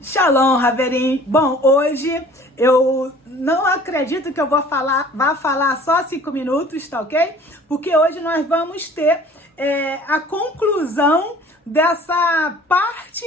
Shalom, Haverim. Bom, hoje eu não acredito que eu vá falar só 5 minutos, tá ok? Porque hoje nós vamos ter a conclusão dessa parte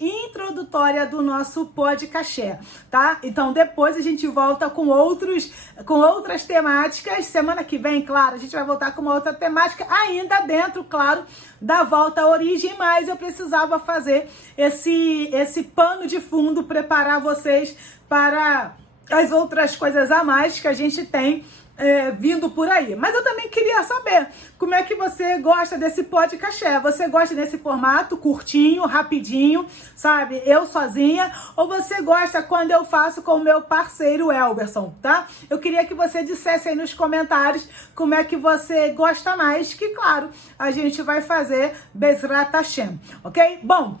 introdutória do nosso podcast, tá? Então depois a gente volta com outras temáticas. Semana que vem, claro, a gente vai voltar com uma outra temática ainda dentro, claro, da volta à origem, mas eu precisava fazer esse pano de fundo, preparar vocês para as outras coisas a mais que a gente tem vindo por aí. Mas eu também queria saber como é que você gosta desse podcast. Você gosta desse formato curtinho, rapidinho, sabe? Eu sozinha, ou você gosta quando eu faço com o meu parceiro Elberson, tá? Eu queria que você dissesse aí nos comentários como é que você gosta mais, que claro, a gente vai fazer Bezrat Hashem, ok? Bom,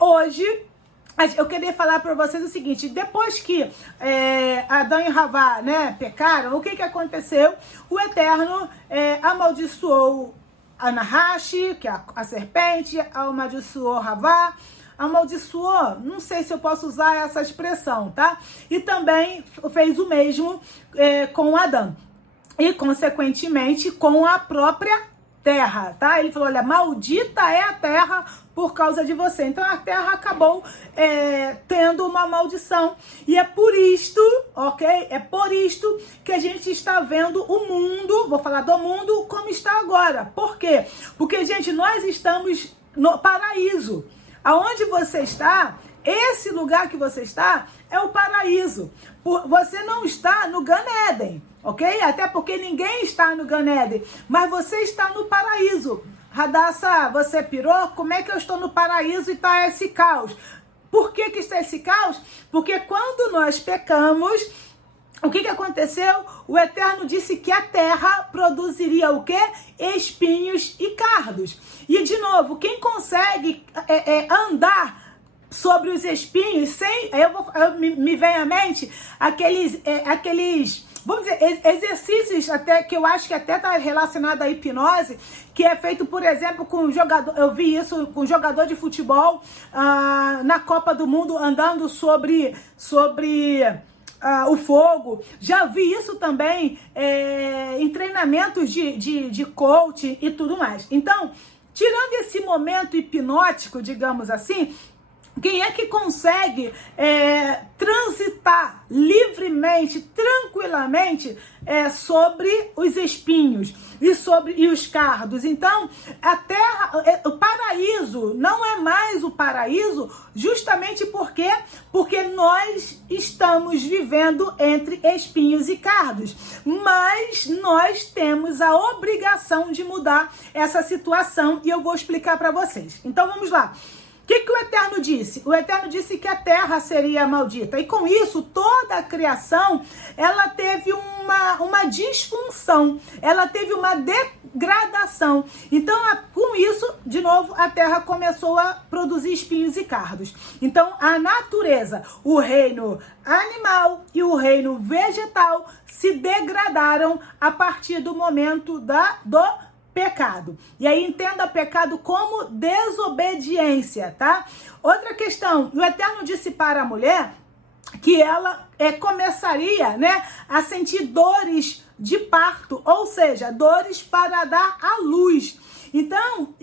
hoje eu queria falar para vocês o seguinte: depois que Adão e Havá, né, pecaram, o que aconteceu? O Eterno amaldiçoou a Nahashi, que é a serpente, amaldiçoou Havá, amaldiçoou, não sei se eu posso usar essa expressão, tá? E também fez o mesmo com Adão. E, consequentemente, com a própria terra, tá? Ele falou, olha, maldita é a terra por causa de você. Então a terra acabou tendo uma maldição. E é por isto, ok? É por isto que a gente está vendo o mundo, vou falar do mundo como está agora. Por quê? Porque, gente, nós estamos no paraíso. Aonde você está, esse lugar que você está é o paraíso. Você não está no Gan Eden, ok? Até porque ninguém está no Gan Eden, mas você está no paraíso. Radassa, você pirou? Como é que eu estou no paraíso e está esse caos? Por que está esse caos? Porque quando nós pecamos, o que aconteceu? O Eterno disse que a terra produziria o quê? Espinhos e cardos. E, de novo, quem consegue andar sobre os espinhos, sem... me vem à mente aqueles vamos dizer, exercícios até que eu acho que até está relacionado à hipnose, que é feito, por exemplo, com jogador. Eu vi isso com jogador de futebol na Copa do Mundo andando sobre o fogo. Já vi isso também em treinamentos de coach e tudo mais. Então, tirando esse momento hipnótico, digamos assim, quem é que consegue transitar livremente, tranquilamente sobre os espinhos e os cardos? Então, a terra, o paraíso não é mais o paraíso, justamente porque nós estamos vivendo entre espinhos e cardos. Mas nós temos a obrigação de mudar essa situação e eu vou explicar para vocês. Então, vamos lá. O que o Eterno disse? O Eterno disse que a terra seria maldita. E com isso, toda a criação, ela teve uma disfunção. Ela teve uma degradação. Então, com isso, de novo, a terra começou a produzir espinhos e cardos. Então, a natureza, o reino animal e o reino vegetal se degradaram a partir do momento do pecado. E aí entenda pecado como desobediência, tá? Outra questão, o Eterno disse para a mulher que ela começaria, né, a sentir dores de parto, ou seja, dores para dar à luz. Então,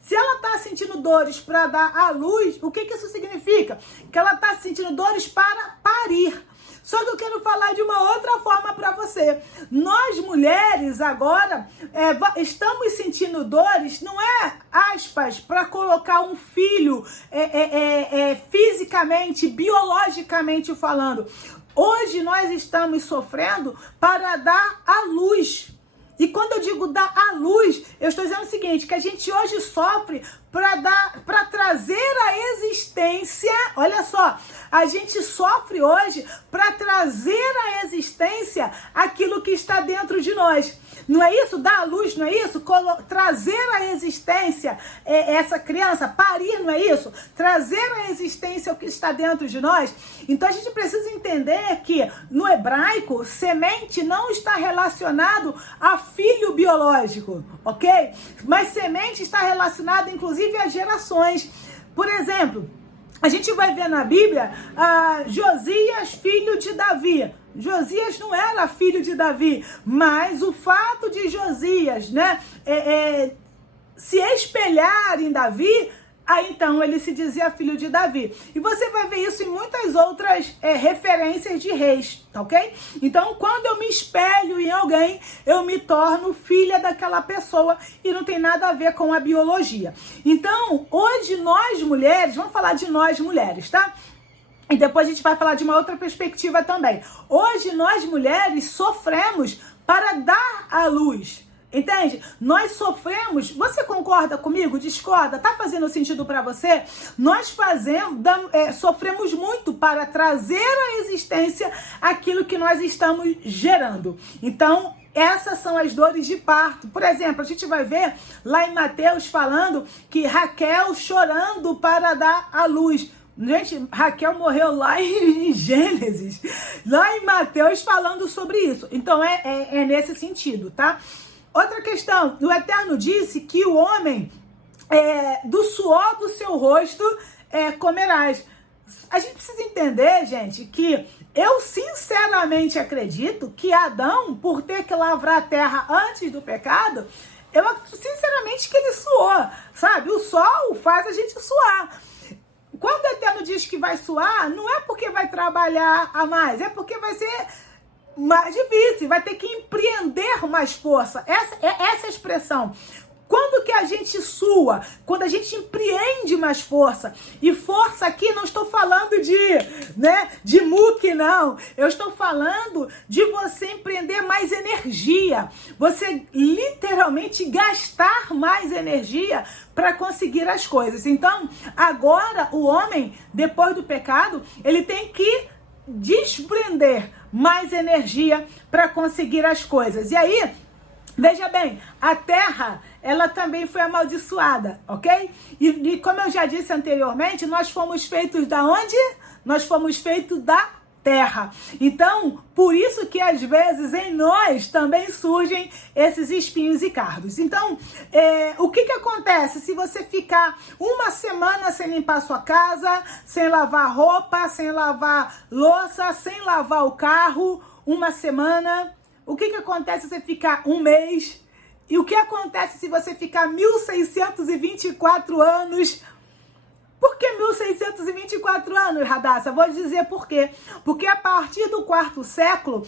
se ela está sentindo dores para dar à luz, o que isso significa? Que ela está sentindo dores para parir. Só que eu quero falar de uma outra forma para você. Nós, mulheres, agora, estamos sentindo dores, não é, aspas, para colocar um filho fisicamente, biologicamente falando. Hoje nós estamos sofrendo para dar à luz. E quando eu digo dar à luz, eu estou dizendo o seguinte, que a gente hoje sofre para trazer à existência, olha só, a gente sofre hoje para trazer à existência aquilo que está dentro de nós. Não é isso? Dar à luz, não é isso? Trazer à existência essa criança, parir, não é isso? Trazer à existência o que está dentro de nós. Então a gente precisa entender que no hebraico, semente não está relacionado a filho biológico, ok? Mas semente está relacionada inclusive a gerações. Por exemplo, a gente vai ver na Bíblia Josias, filho de Davi. Josias não era filho de Davi, mas o fato de Josias, né, se espelhar em Davi, aí então ele se dizia filho de Davi. E você vai ver isso em muitas outras referências de reis, tá ok? Então, quando eu me espelho em alguém, eu me torno filha daquela pessoa e não tem nada a ver com a biologia. Então, hoje nós mulheres, vamos falar de nós mulheres, tá? E depois a gente vai falar de uma outra perspectiva também. Hoje nós mulheres sofremos para dar à luz. Entende? Nós sofremos, você concorda comigo? Discorda? Tá fazendo sentido para você? Nós sofremos muito para trazer à existência aquilo que nós estamos gerando. Então, essas são as dores de parto. Por exemplo, a gente vai ver lá em Mateus falando que Raquel chorando para dar à luz. Gente, Raquel morreu lá em Gênesis, lá em Mateus falando sobre isso. Então, é nesse sentido, tá? Outra questão, o Eterno disse que o homem, do suor do seu rosto, comerás. A gente precisa entender, gente, que eu sinceramente acredito que Adão, por ter que lavrar a terra antes do pecado, eu sinceramente que ele suou, sabe? O sol faz a gente suar. Quando o Eterno diz que vai suar, não é porque vai trabalhar a mais, é porque vai ser mais difícil, vai ter que empreender mais força. Essa é a expressão. Quando que a gente sua? Quando a gente empreende mais força. E força aqui não estou falando de muque, não. Eu estou falando de você empreender mais energia. Você literalmente gastar mais energia para conseguir as coisas. Então, agora o homem, depois do pecado, ele tem que desprender mais energia para conseguir as coisas. E aí, veja bem, a terra, ela também foi amaldiçoada, ok? E como eu já disse anteriormente, nós fomos feitos da onde? Nós fomos feitos da terra. Então, por isso que às vezes em nós também surgem esses espinhos e cardos. Então, o que acontece se você ficar uma semana sem limpar sua casa, sem lavar roupa, sem lavar louça, sem lavar o carro, uma semana? O que acontece se você ficar um mês? E o que acontece se você ficar 1624 anos? Por que 1624 anos, Radassa? Vou dizer por quê. Porque a partir do 4º século,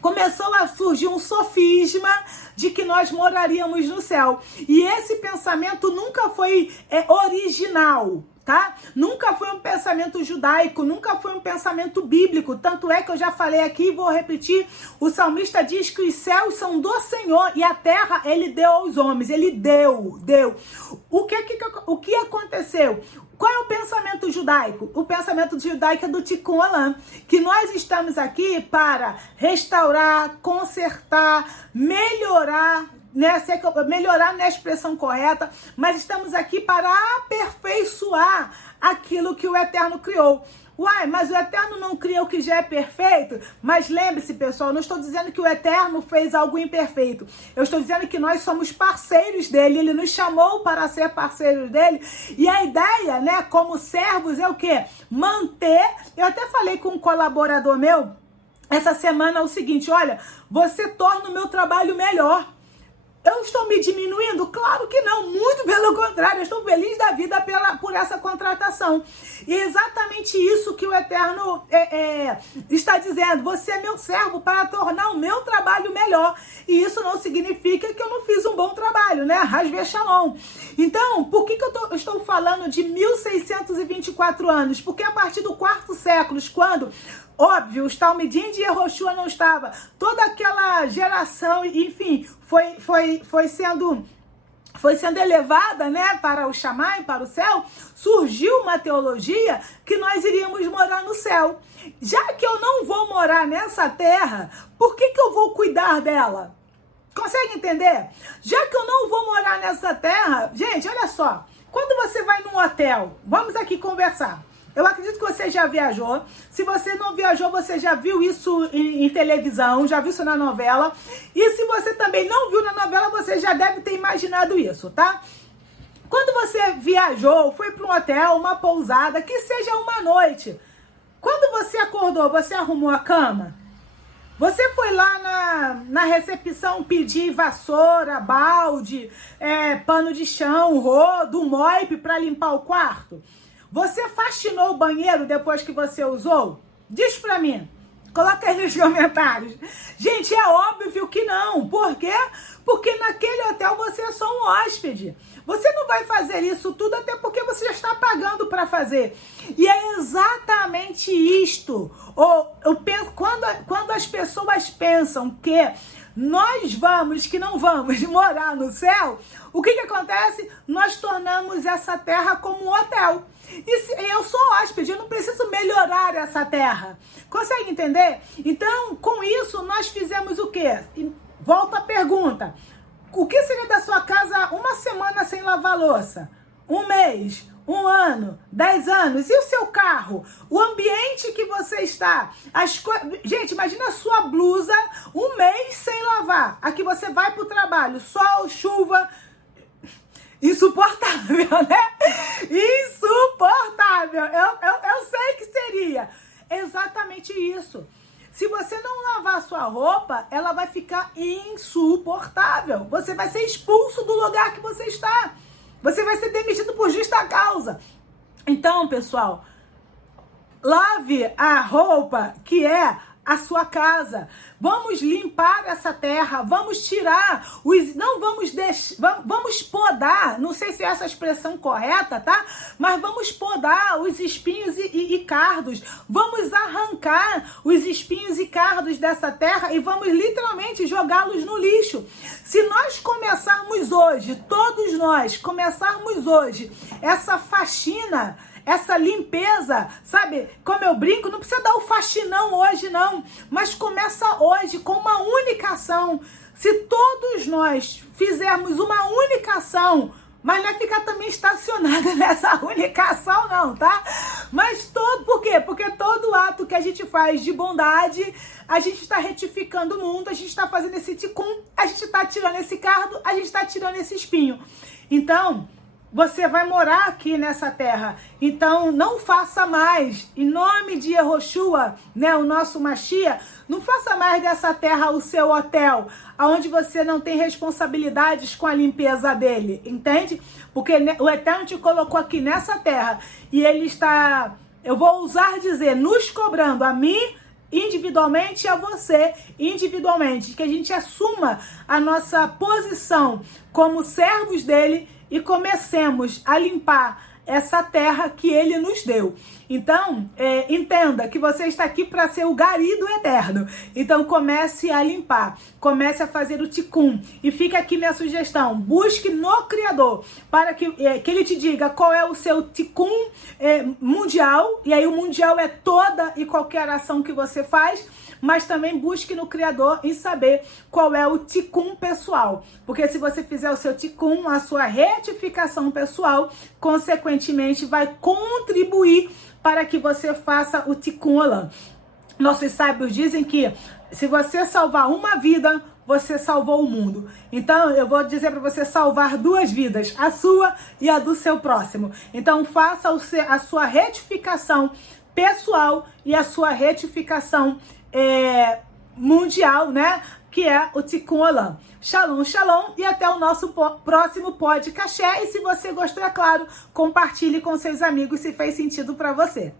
começou a surgir um sofisma de que nós moraríamos no céu. E esse pensamento nunca foi original, tá? Nunca foi um pensamento judaico, nunca foi um pensamento bíblico. Tanto é que eu já falei aqui e vou repetir, o salmista diz que os céus são do Senhor e a terra ele deu aos homens. Ele deu. O que aconteceu? Qual é o pensamento judaico? O pensamento judaico é do Tikkun Olam, que nós estamos aqui para restaurar, consertar, melhorar, né? Melhorar não é a expressão correta, mas estamos aqui para aperfeiçoar aquilo que o Eterno criou. Uai, mas o Eterno não cria o que já é perfeito? Mas lembre-se, pessoal, não estou dizendo que o Eterno fez algo imperfeito. Eu estou dizendo que nós somos parceiros dele. Ele nos chamou para ser parceiros dele. E a ideia, né, como servos, é o quê? Manter. Eu até falei com um colaborador meu essa semana o seguinte: olha, você torna o meu trabalho melhor. Eu estou me diminuindo? Claro que não, muito pelo contrário, eu estou feliz da vida por essa contratação. E é exatamente isso que o Eterno está dizendo: você é meu servo para tornar o meu trabalho melhor. E isso não significa que eu não fiz um bom trabalho, né? Hasbe Shalom. Então, por que eu estou falando de 1624 anos? Porque a partir do 4º século, quando... Óbvio, os Talmidim de Yehoshua não estava. Toda aquela geração, enfim, foi sendo elevada, né, para o Shammai, para o céu. Surgiu uma teologia que nós iríamos morar no céu. Já que eu não vou morar nessa terra, por que eu vou cuidar dela? Consegue entender? Já que eu não vou morar nessa terra, gente, olha só. Quando você vai num hotel, vamos aqui conversar. Eu acredito que você já viajou. Se você não viajou, você já viu isso em televisão, já viu isso na novela. E se você também não viu na novela, você já deve ter imaginado isso, tá? Quando você viajou, foi para um hotel, uma pousada, que seja uma noite. Quando você acordou, você arrumou a cama? Você foi lá na recepção pedir vassoura, balde, pano de chão, rodo, moip para limpar o quarto? Você faxinou o banheiro depois que você usou? Diz pra mim. Coloca aí nos comentários. Gente, é óbvio que não. Por quê? Porque naquele hotel você é só um hóspede. Você não vai fazer isso tudo, até porque você já está pagando para fazer. E é exatamente isto. Eu penso, quando as pessoas pensam que que não vamos morar no céu, o que acontece? Nós tornamos essa terra como um hotel. E eu sou hóspede, eu não preciso melhorar essa terra. Consegue entender? Então, com isso, nós fizemos o quê? Volta a pergunta. O que seria da sua casa uma semana sem lavar louça? Um mês? Um ano? 10 anos? E o seu carro? O ambiente que você está? Gente, imagina a sua blusa um mês sem lavar. Aqui você vai para o trabalho, sol, chuva... Insuportável, né? Insuportável. Eu sei que seria exatamente isso. Se você não lavar a sua roupa, ela vai ficar insuportável. Você vai ser expulso do lugar que você está. Você vai ser demitido por justa causa. Então, pessoal, lave a roupa que é a sua casa. Vamos limpar essa terra, vamos tirar os... Não vamos deixar... Vamos podar, não sei se é essa a expressão correta, tá? Mas vamos podar os espinhos e cardos. Vamos arrancar os espinhos e cardos dessa terra e vamos literalmente jogá-los no lixo. Se nós começarmos hoje, todos nós começarmos hoje essa faxina, essa limpeza, sabe? Como eu brinco, não precisa dar o faxinão hoje não, mas começa hoje com uma única ação. Se todos nós fizermos uma única ação, mas não é ficar também estacionada nessa única ação não, tá? Mas por quê? Porque todo ato que a gente faz de bondade, a gente está retificando o mundo, a gente está fazendo esse ticum, a gente está tirando esse cardo, a gente está tirando esse espinho. Então... você vai morar aqui nessa terra, então não faça mais, em nome de Yehoshua, né, o nosso Mashiach, não faça mais dessa terra o seu hotel, onde você não tem responsabilidades com a limpeza dele, entende? Porque o Eterno te colocou aqui nessa terra e ele está, eu vou ousar dizer, nos cobrando a mim, individualmente, a você individualmente, que a gente assuma a nossa posição como servos dele e comecemos a limpar essa terra que ele nos deu. Então, entenda que você está aqui para ser o gari do Eterno. Então, comece a limpar, comece a fazer o ticum. E fica aqui minha sugestão, busque no Criador, para que ele te diga qual é o seu ticum mundial. E aí o mundial é toda e qualquer ação que você faz, mas também busque no Criador em saber qual é o ticum pessoal. Porque se você fizer o seu ticum, a sua retificação pessoal, consequentemente, vai contribuir para que você faça o ticum olam. Nossos sábios dizem que se você salvar uma vida, você salvou o mundo. Então, eu vou dizer para você salvar 2 vidas, a sua e a do seu próximo. Então, faça a sua retificação pessoal e a sua retificação mundial, né? Que é o Tikkun Olam. Shalom, shalom, e até o nosso próximo podcast. E se você gostou, é claro, compartilhe com seus amigos se fez sentido para você.